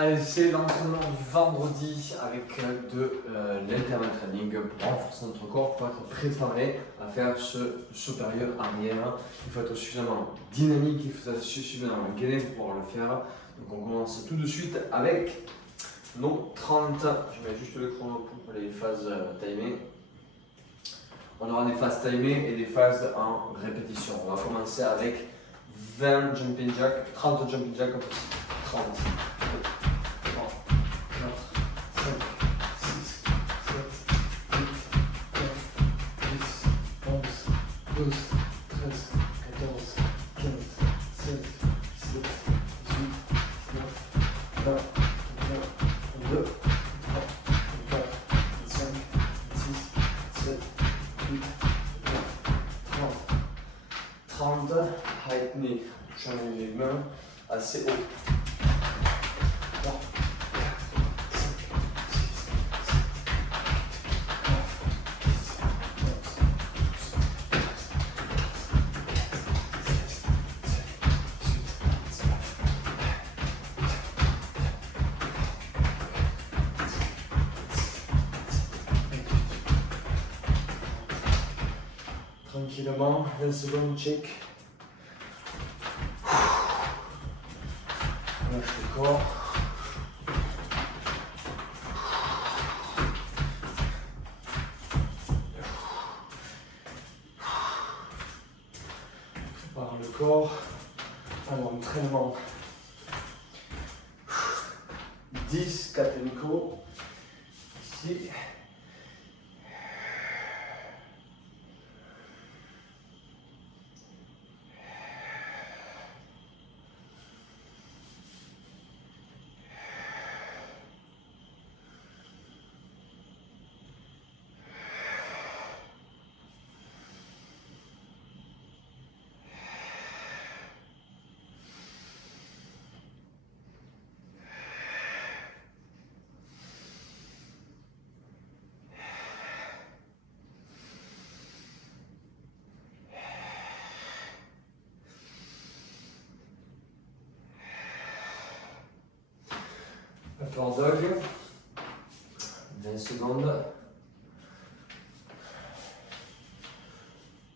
Allez, c'est l'entraînement du vendredi avec de l'interval training pour renforcer notre corps, pour être préparé à faire ce supérieur arrière. Il faut être suffisamment dynamique, il faut être suffisamment gainé pour pouvoir le faire. Donc on commence tout de suite avec nos 30. Je mets juste le chrono pour les phases timées. On aura des phases timées et des phases en répétition. On va commencer avec 20 jumping jack, 30 jumping jack, 30. 12, 13, 14, 15, 16, 17, 18, 19, 20, 21, 22, 23, 24, 25, 26, 27, 28, 29, 30. 30, high knee. Je mets les mains assez haut. 3, 4, 5, 6, 7, tranquillement, 20 secondes, check. On lâche le corps. Prépare le corps à l'entraînement. 10 Katenko. Ici. Upper dog, 20 secondes.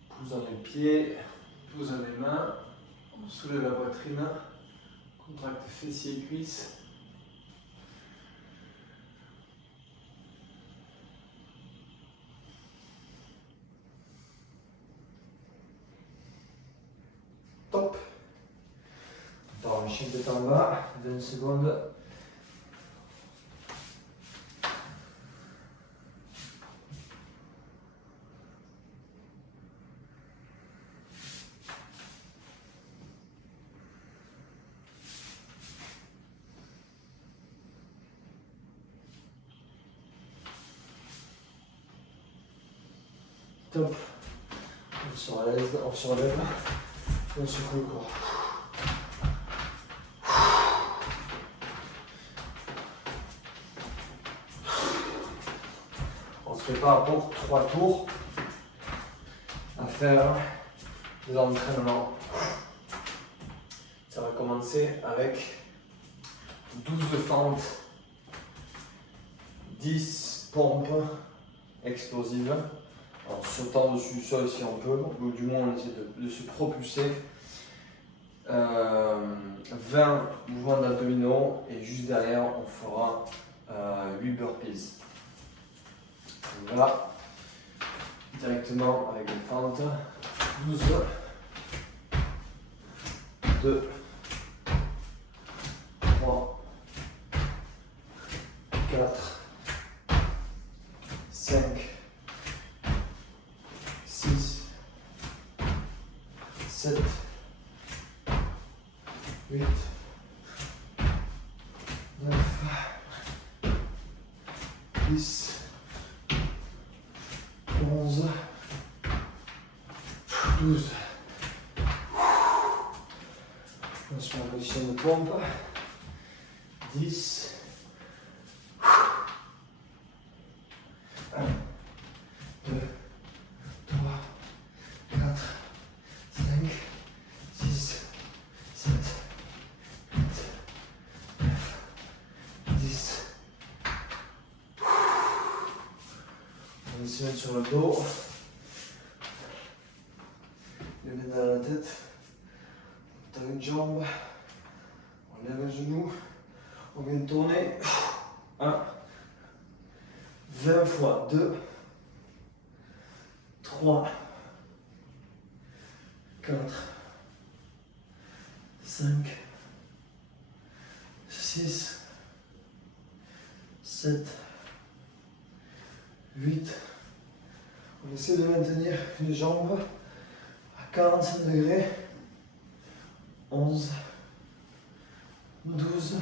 Pousse dans les pieds, pousse dans les mains, on soulève la poitrine, contracte fessiers et cuisses. Top. On part en chien de tête en bas, 20 secondes. Top. On se relève, et on secoue le corps. On se prépare pour 3 tours à faire des entraînements. Ça va commencer avec 12 de fente, 10 pompes explosives. En sautant dessus du sol si on peut, ou du moins on essaie de se propulser. 20 mouvements d'abdominaux et juste derrière on fera 8 burpees. Donc là, directement avec les fentes. 12, 2, 3, 4, 5, 6, 7, 8, 9, 10, 11, 12. On se met en position de pompe. 10. 1, 2, 3, 4, 5, 6, 7, 8, 9, se mettre sur le dos. Les mains dans la tête. On tend une jambe. On lève un genou. On vient tourner. 1. 20 fois. 2. 3. 4. 5. 6. 7. 8. On essaie de maintenir les jambes à 45 degrés. 11. 12.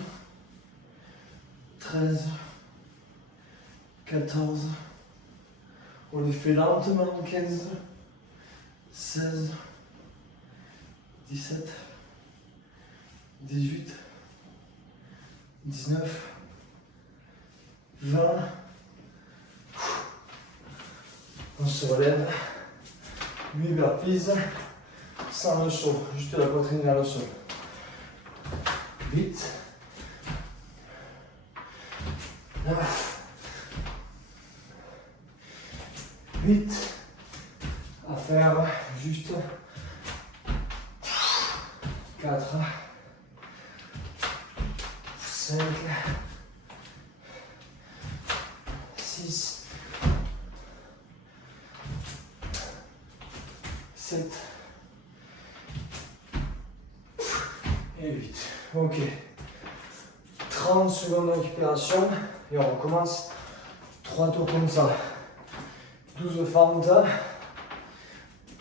13. 14. On les fait lentement. 15. 16. 17. 18. 19. 20. On se relève. 8 burpees sans le chaud, juste la poitrine vers le sol. 8. 9. 8. À faire juste 4. 5. 6. 7. Et 8. Ok. 30 secondes de récupération. Et on recommence 3 tours comme ça. 12 fentes.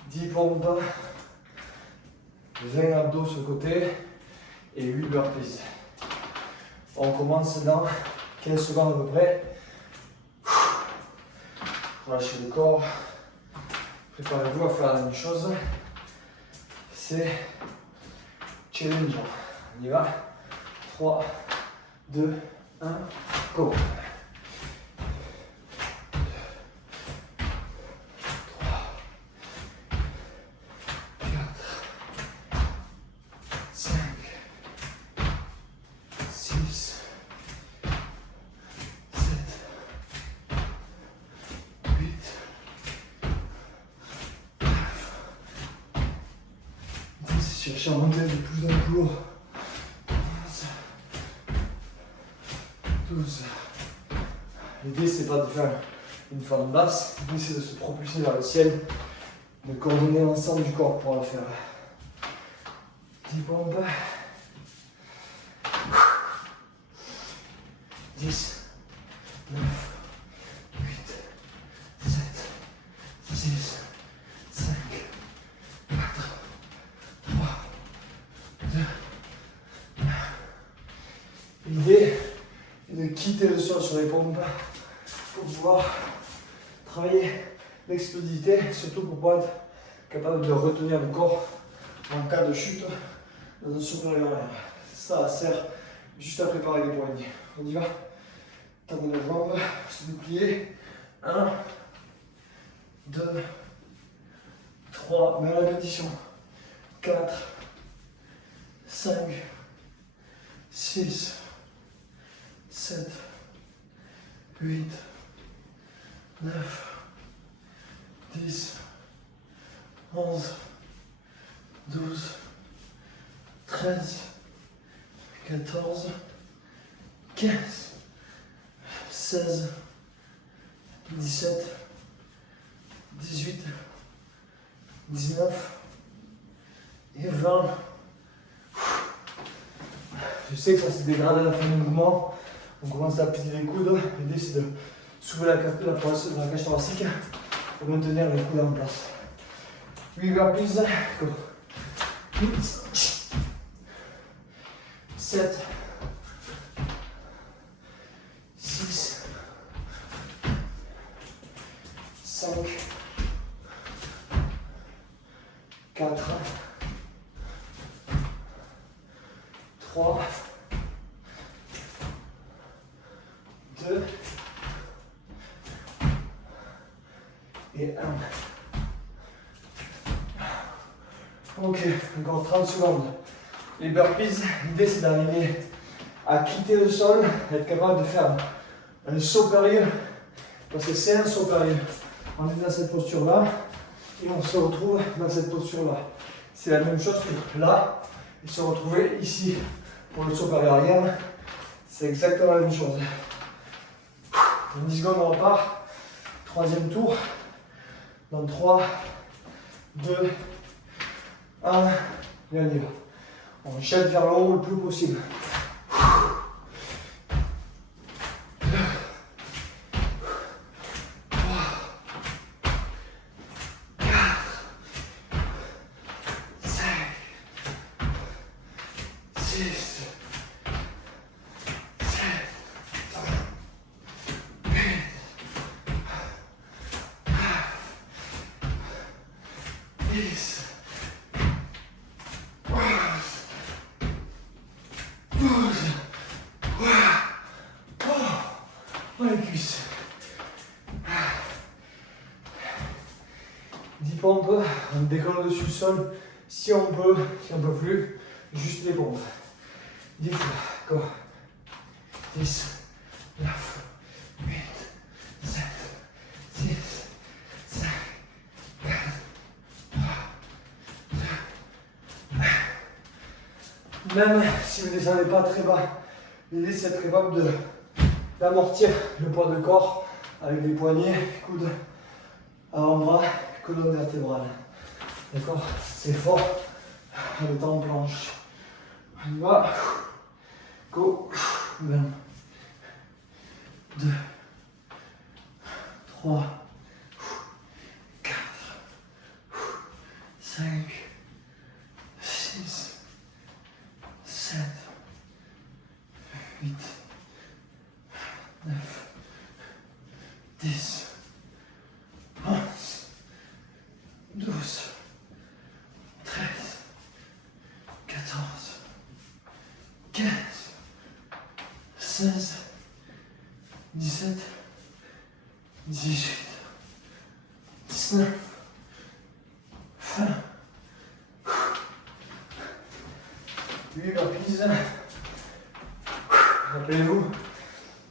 10 pompes. 20 abdos sur le côté. Et 8 burpees. On commence dans 15 secondes à peu près. Relâchez le corps. Préparez-vous à faire la même chose. C'est challenge. On y va. 3, 2, 1, go. 3, 4, 5, 6, 7, 8, 10. Cherchez à monter de plus en plus haut. 12. L'idée c'est pas de faire une forme basse, l'idée c'est de se propulser vers le ciel, de coordonner l'ensemble du corps pour le faire. 10 pompes. 10, 9, 8, 7, 6, 5, 4, 3, 2, 1. L'idée est de quitter le sol sur les pompes pour pouvoir travailler l'explosivité, surtout pour pouvoir être capable de retenir le corps en cas de chute dans un supérieur. Ça sert juste à préparer les poignets. On y va. Tendez les jambes, se déplier. 1, 2, 3, même répétition. 4, 5, 6, 7, 8, 9, 10, 11, 12, 13, 14, 15, 16, 17, 18, 19 et 20. Je sais que ça s'est dégradé à la fin du mouvement. On commence à plier les coudes. L'idée c'est de soulever la cage thoracique pour maintenir les coudes en place. 8 burpees. Go. 8, 7, 6, 5, 4, 3, 2 et 1. Ok, encore 30 secondes. Les burpees, l'idée c'est d'arriver à quitter le sol, être capable de faire un saut périlleux, parce que c'est un saut périlleux. On est dans cette posture-là et on se retrouve dans cette posture-là. C'est la même chose que là et se retrouver ici pour le saut par arrière. C'est exactement la même chose. Dans 10 secondes, on repart. Troisième tour. Dans 3, 2, 1. Et on y va. On jette vers le haut le plus possible. 6, 7, 8, 10, 11, 12. Oh, les cuisses. 10 pompes, on décolle dessus le sol. Si on peut plus, juste les pompes. 10 fois, go. 10, 9, 8, 7, 6, 5, 4, 3, 2, 1. Même si vous ne descendez pas très bas, l'idée c'est d'être capable d'amortir le poids de corps avec les poignets, coudes, avant-bras, colonne vertébrale. D'accord? C'est fort en étant en planche. On y va. Go. 1, 2, 3, 4, 5, 6, 7, 8, 9, 10, 11, 12, 13, 14, 15, 16, 17, 18, 19, 20. 8 burpees. Rappelez-vous,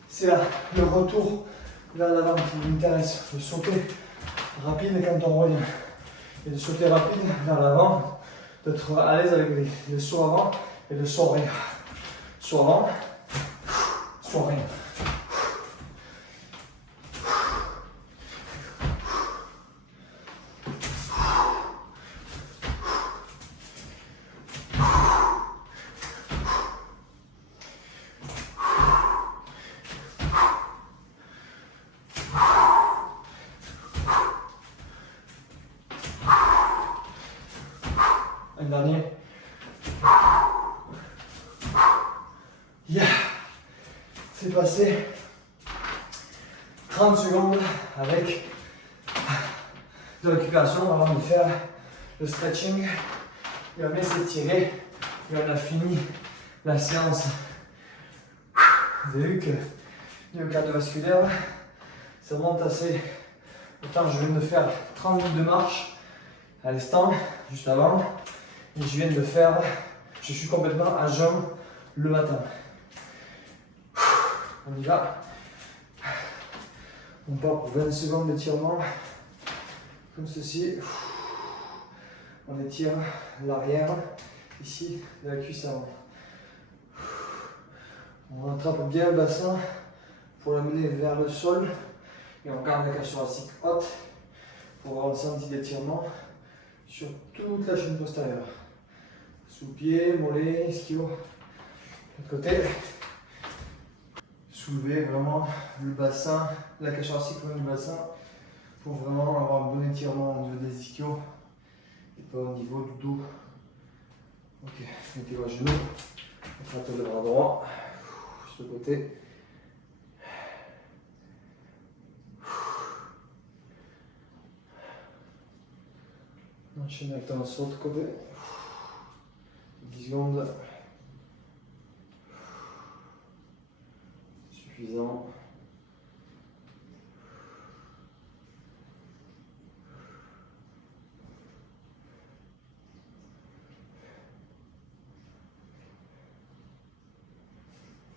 c'est là le retour vers l'avant qui m'intéresse. De sauter rapide quand on revient. Et de sauter rapide vers l'avant, d'être à l'aise avec le saut avant et le saut arrière. Saut avant, saut arrière. Un dernier. Yeah. C'est passé 30 secondes avec de récupération avant de faire le stretching. Et on vient s'étirer et on a fini la séance. Vous avez vu que le cardiovasculaire, ça monte assez. Pourtant, je viens de faire 30 minutes de marche à l'instant, juste avant. Et je suis complètement à jeun le matin. On y va. On part pour 20 secondes d'étirement, comme ceci. On étire l'arrière, ici, de la cuisse avant. On rattrape bien le bassin pour l'amener vers le sol. Et on garde la cage thoracique haute pour avoir un senti d'étirement sur toute la chaîne postérieure. Sous-pied, mollet, ischio. De l'autre côté. Soulever vraiment le bassin, la cage thoracique au niveau du bassin pour vraiment avoir un bon étirement au niveau des ischios et pas au niveau du dos. Ok, mettez-vous à genoux, attrapez le bras droit sur le côté. Enchaînez avec un saut de côté. 10 secondes. Suffisant.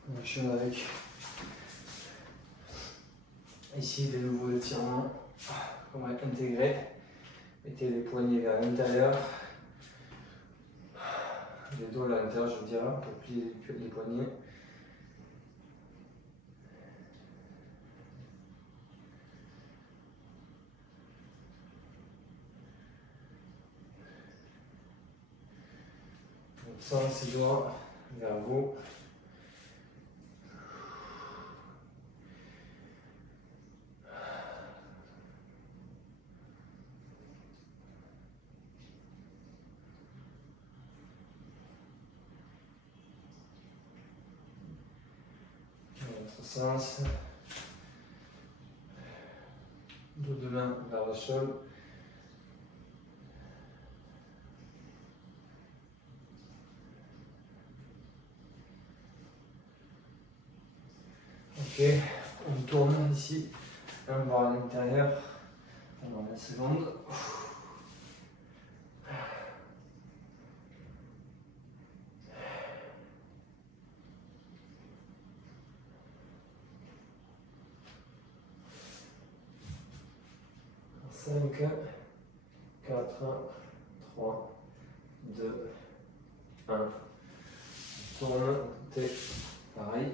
On enchaîne avec ici des nouveaux étirements. On va intégrer. Mettez les poignets vers l'intérieur. Les doigts à l'intérieur, je veux dire, pour plier les poignets. Donc ça, c'est doigts vers vous. Sens. Dos de main vers le sol. Ok, on tourne ici, on va voir à l'intérieur pendant 20 secondes. 5, 4, 3, 2, 1. On tourne, côté pareil.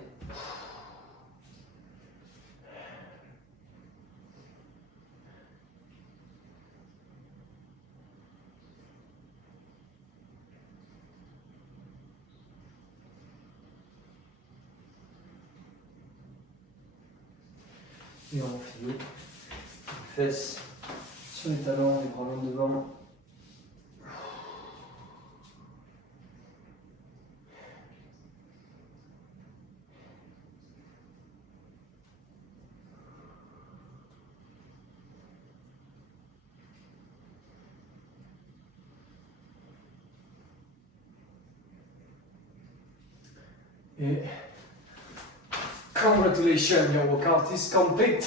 Et on finit. Fesses sur les talons, les bras longs devant. Et congratulations, your workout is complete.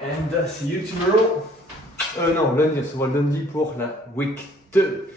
And see you tomorrow. Non, lundi, on se voit lundi pour la week 2.